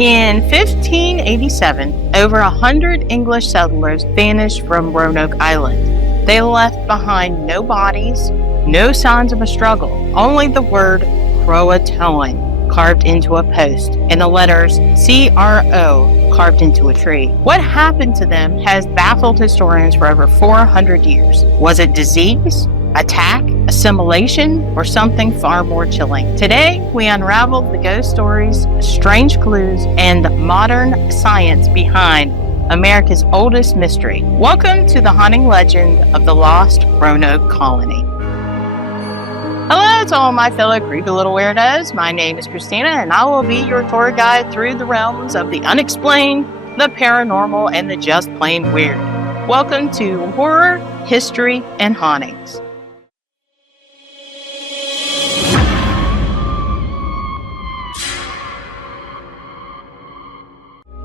In 1587, over 100 English settlers vanished from Roanoke Island. They left behind no bodies, no signs of a struggle, only the word Croatoan carved into a post and the letters CRO carved into a tree. What happened to them has baffled historians for over 400 years. Was it disease, attack, assimilation, or something far more chilling? Today, we unravel the ghost stories, strange clues, and modern science behind America's oldest mystery. Welcome to the haunting legend of the Lost Roanoke Colony. Hello to all my fellow creepy little weirdos. My name is Christina, and I will be your tour guide through the realms of the unexplained, the paranormal, and the just plain weird. Welcome to Horror, History, and Hauntings.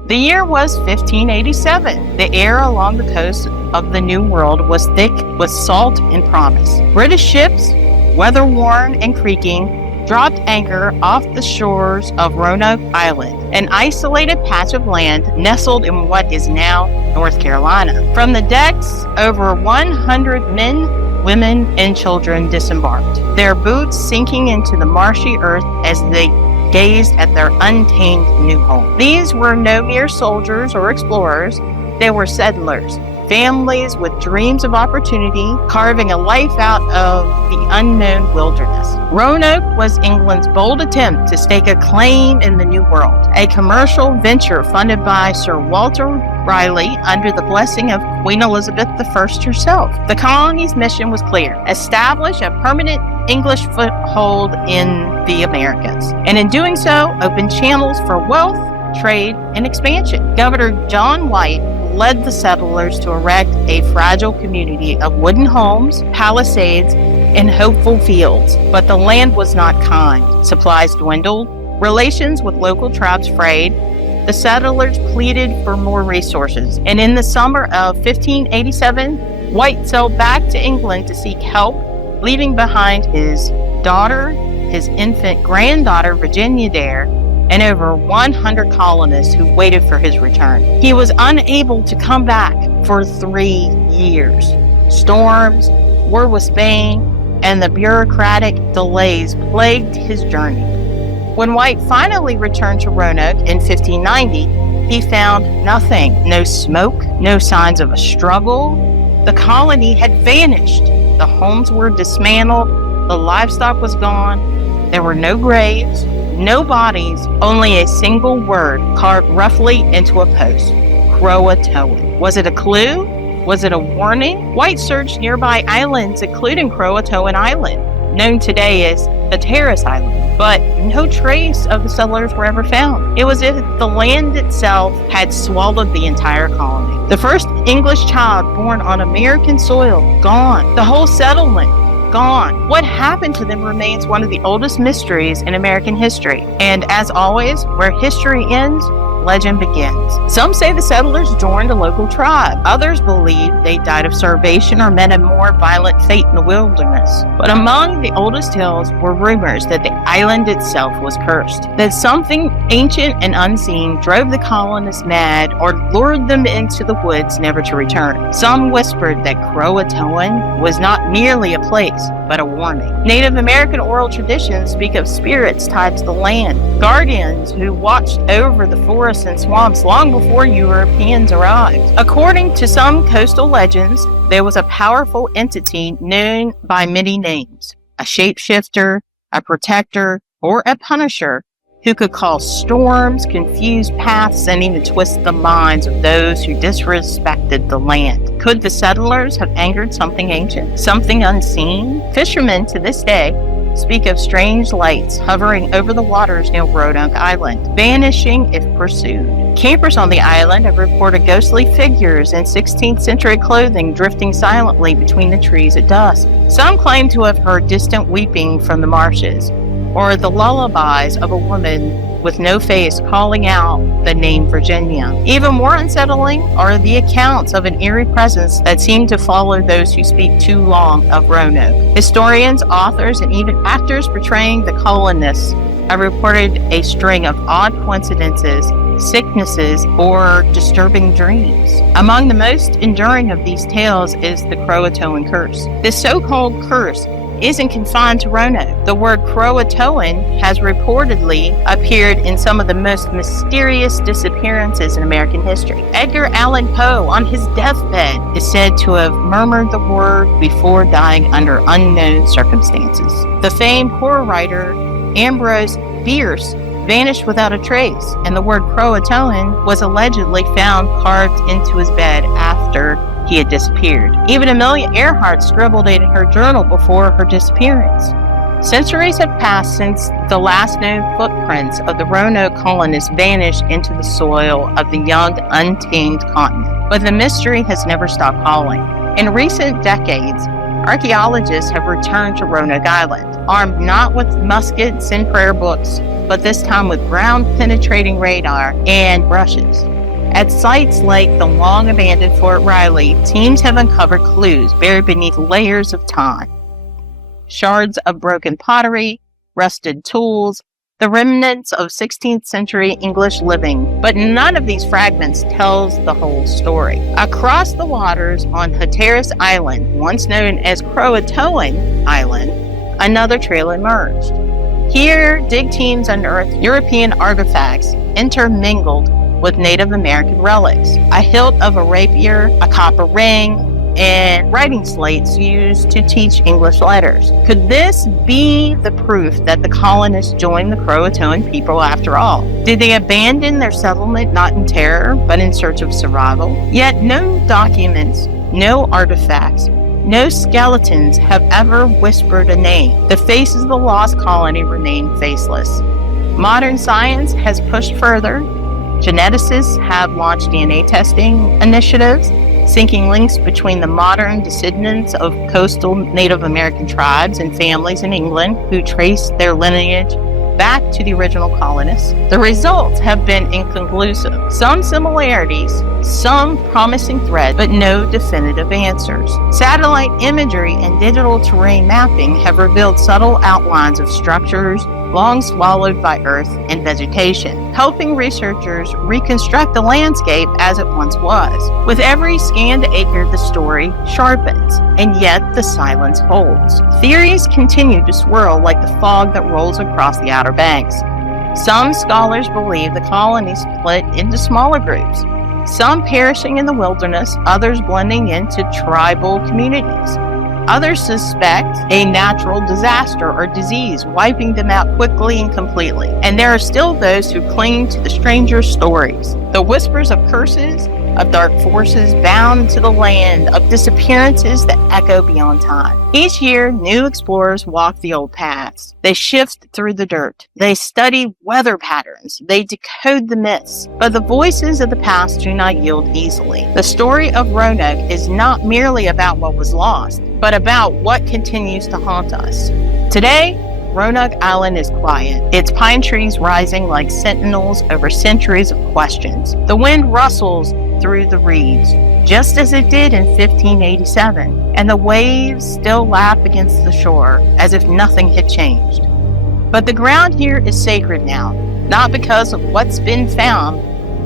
The year was 1587. The air along the coast of the New World was thick with salt and promise. British ships, weather-worn and creaking, dropped anchor off the shores of Roanoke Island, an isolated patch of land nestled in what is now North Carolina. From the decks, over 100 men, women, and children disembarked, their boots sinking into the marshy earth as they gazed at their untamed new home. These were no mere soldiers or explorers. They were settlers, families with dreams of opportunity, carving a life out of the unknown wilderness. Roanoke was England's bold attempt to stake a claim in the New World, a commercial venture funded by Sir Walter Raleigh under the blessing of Queen Elizabeth I herself. The colony's mission was clear: establish a permanent English foothold in the Americas, and in doing so, open channels for wealth, trade, and expansion. Governor John White led the settlers to erect a fragile community of wooden homes, palisades, and hopeful fields. But the land was not kind. Supplies dwindled, relations with local tribes frayed. The settlers pleaded for more resources, and in the summer of 1587, White sailed back to England to seek help, leaving behind his daughter, his infant granddaughter Virginia Dare, and over 100 colonists who waited for his return. He was unable to come back for 3 years. Storms, war with Spain, and the bureaucratic delays plagued his journey. When White finally returned to Roanoke in 1590, he found nothing. No smoke, no signs of a struggle. The colony had vanished. The homes were dismantled. The livestock was gone. There were no graves, no bodies, only a single word carved roughly into a post: Croatoan. Was it a clue? Was it a warning? White searched nearby islands, including Croatoan Island, known today as the Terrace Island, but no trace of the settlers were ever found. It was as if the land itself had swallowed the entire colony. The first English child born on American soil, gone. The whole settlement, gone. What happened to them remains one of the oldest mysteries in American history. And as always, where history ends, legend begins. Some say the settlers joined a local tribe. Others believe they died of starvation or met a more violent fate in the wilderness. But among the oldest tales were rumors that the island itself was cursed, that something ancient and unseen drove the colonists mad or lured them into the woods never to return. Some whispered that Croatoan was not merely a place, but a warning. Native American oral traditions speak of spirits tied to the land, guardians who watched over the forests and swamps long before Europeans arrived. According to some coastal legends, there was a powerful entity known by many names: a shapeshifter, a protector, or a punisher, who could cause storms, confuse paths, and even twist the minds of those who disrespected the land. Could the settlers have angered something ancient, something unseen? Fishermen to this day speak of strange lights hovering over the waters near Roanoke Island, vanishing if pursued. Campers on the island have reported ghostly figures in 16th century clothing drifting silently between the trees at dusk. Some claim to have heard distant weeping from the marshes, or the lullabies of a woman with no face calling out the name Virginia. Even more unsettling are the accounts of an eerie presence that seem to follow those who speak too long of Roanoke. Historians, authors, and even actors portraying the colonists have reported a string of odd coincidences sicknesses, or disturbing dreams. Among the most enduring of these tales is the Croatoan curse. This so-called curse isn't confined to Roanoke. The word Croatoan has reportedly appeared in some of the most mysterious disappearances in American history. Edgar Allan Poe, on his deathbed, is said to have murmured the word before dying under unknown circumstances. The famed horror writer Ambrose Bierce vanished without a trace, and the word Croatoan was allegedly found carved into his bed after he had disappeared. Even Amelia Earhart scribbled it in her journal before her disappearance. Centuries have passed since the last known footprints of the Roanoke colonists vanished into the soil of the young, untamed continent. But the mystery has never stopped calling. In recent decades, archaeologists have returned to Roanoke Island, armed not with muskets and prayer books, but this time with ground-penetrating radar and brushes. At sites like the long-abandoned Fort Riley, teams have uncovered clues buried beneath layers of time. Shards of broken pottery, rusted tools, the remnants of 16th century English living, but none of these fragments tells the whole story. Across the waters on Hatteras Island, once known as Croatoan Island, another trail emerged. Here, dig teams unearthed European artifacts intermingled with Native American relics, a hilt of a rapier, a copper ring, and writing slates used to teach English letters. Could this be the proof that the colonists joined the Croatoan people after all? Did they abandon their settlement not in terror, but in search of survival? Yet no documents, no artifacts, no skeletons have ever whispered a name. The faces of the lost colony remain faceless. Modern science has pushed further. Geneticists have launched DNA testing initiatives, sinking links between the modern descendants of coastal Native American tribes and families in England who trace their lineage back to the original colonists. The results have been inconclusive. Some similarities, some promising threads, but no definitive answers. Satellite imagery and digital terrain mapping have revealed subtle outlines of structures long swallowed by earth and vegetation, helping researchers reconstruct the landscape as it once was. With every scanned acre, the story sharpens, and yet the silence holds. Theories continue to swirl like the fog that rolls across the Outer Banks. Some scholars believe the colony split into smaller groups, some perishing in the wilderness, others blending into tribal communities. Others suspect a natural disaster or disease wiping them out quickly and completely. And there are still those who cling to the stranger's stories, the whispers of curses, of dark forces bound to the land, of disappearances that echo beyond time. Each year, new explorers walk the old paths. They shift through the dirt. They study weather patterns. They decode the myths. But the voices of the past do not yield easily. The story of Roanoke is not merely about what was lost, but about what continues to haunt us. Today, Roanoke Island is quiet, its pine trees rising like sentinels over centuries of questions. The wind rustles through the reeds, just as it did in 1587, and the waves still lap against the shore as if nothing had changed. But the ground here is sacred now, not because of what's been found,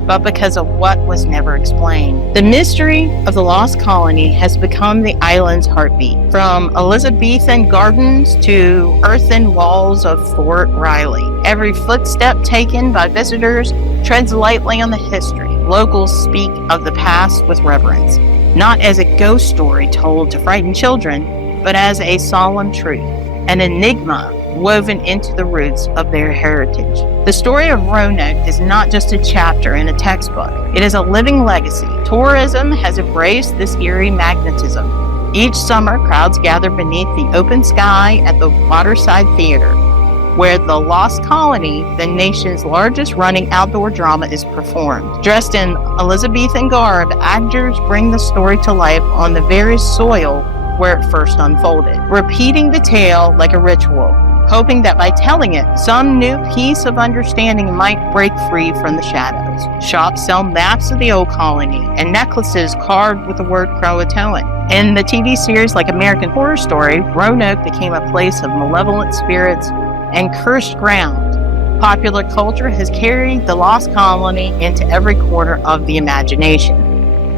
but because of what was never explained. The mystery of the lost colony has become the island's heartbeat, from Elizabethan gardens to earthen walls of Fort Riley. Every footstep taken by visitors treads lightly on the history. Locals speak of the past with reverence, not as a ghost story told to frighten children, but as a solemn truth, an enigma woven into the roots of their heritage. The story of Roanoke is not just a chapter in a textbook. It is a living legacy. Tourism has embraced this eerie magnetism. Each summer, crowds gather beneath the open sky at the Waterside Theater, where the Lost Colony, the nation's largest running outdoor drama, is performed. Dressed in Elizabethan garb, actors bring the story to life on the very soil where it first unfolded, repeating the tale like a ritual, hoping that by telling it, some new piece of understanding might break free from the shadows. Shops sell maps of the old colony and necklaces carved with the word Croatoan. In the TV series like American Horror Story, Roanoke became a place of malevolent spirits and cursed ground, Popular culture has carried the Lost Colony into every corner of the imagination.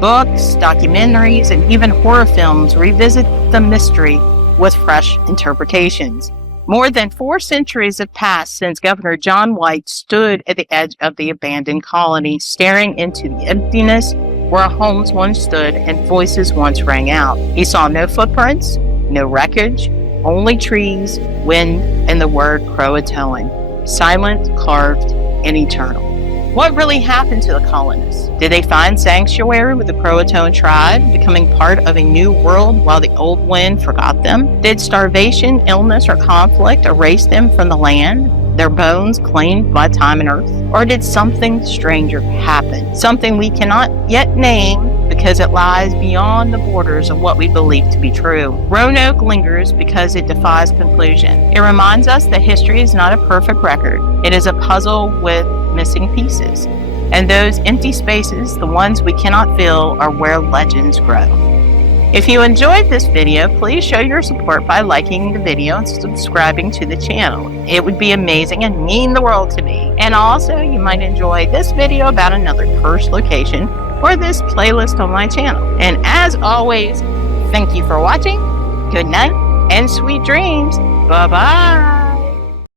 Books, documentaries, and even horror films revisit the mystery with fresh interpretations. More than 4 centuries have passed since Governor John White stood at the edge of the abandoned colony, staring into the emptiness where homes once stood and voices once rang out. He saw no footprints, no wreckage, only trees, wind, and the word Croatoan, silent, carved, and eternal. What really happened to the colonists? Did they find sanctuary with the Croatoan tribe, becoming part of a new world while the old wind forgot them? Did starvation, illness, or conflict erase them from the land, their bones claimed by time and earth? Or did something stranger happen? Something we cannot yet name because it lies beyond the borders of what we believe to be true. Roanoke lingers because it defies conclusion. It reminds us that history is not a perfect record. It is a puzzle with missing pieces. And those empty spaces, the ones we cannot fill, are where legends grow. If you enjoyed this video, please show your support by liking the video and subscribing to the channel. It would be amazing and mean the world to me. And also, you might enjoy this video about another cursed location or this playlist on my channel. And as always, thank you for watching. Good night and sweet dreams. Bye-bye.